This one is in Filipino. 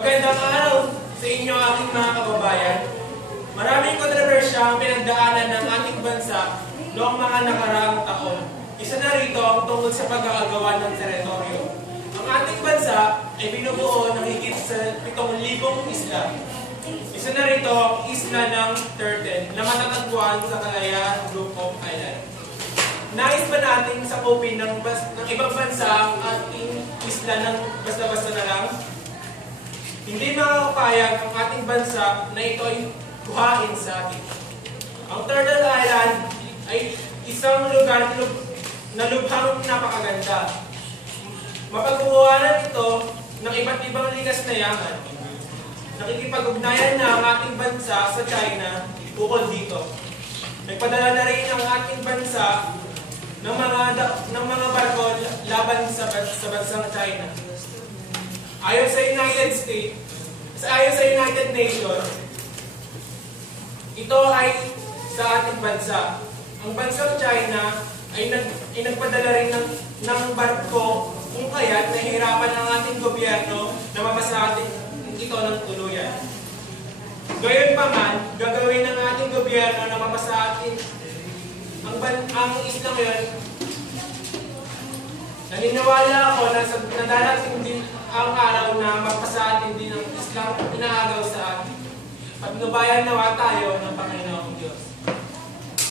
Magandang araw sa inyo aking mga kababayan. Maraming kontrobersya ang pinagdaanan ng ating bansa noong mga nakaraang taon. Isa na rito ang tungkol sa pag-aagawan ng teritoryo. Ang ating bansa ay binubuo ng higit sa 7,000 isla. Isa na rito ang isla ng Turtle na matatagpuan sa Kalayaan Group of Islands. Nais ba natin sakupin ng ibang bansa ang ating isla ng basta-basta na lang? Hindi makakapayag ang ating bansa na ito ay buhain sa atin. Ang Turtle Island ay isang lugar na lubhang napakaganda. Mapagkukuhanan ito ng iba't ibang likas na yaman. Nakikipag-ugnayan na ang ating bansa sa China ukol dito. Nagpadala na rin ang ating bansa ng mga barko laban sa bansang China. Ayon sa United Nations, ito ay sa ating bansa. Ang bansang China ay nagpadala rin ng barko kung kaya't nahihirapan ang ating gobyerno na mabasa atin ito ng tuluyan. Gayunpaman, gagawin ng ating gobyerno na mabasa atin ang islang yun. Naniniwala ako na darating din ang araw na mapasa atin din ang islang inaagaw sa atin. Patnubayan nawa tayo ng Panginoong Diyos.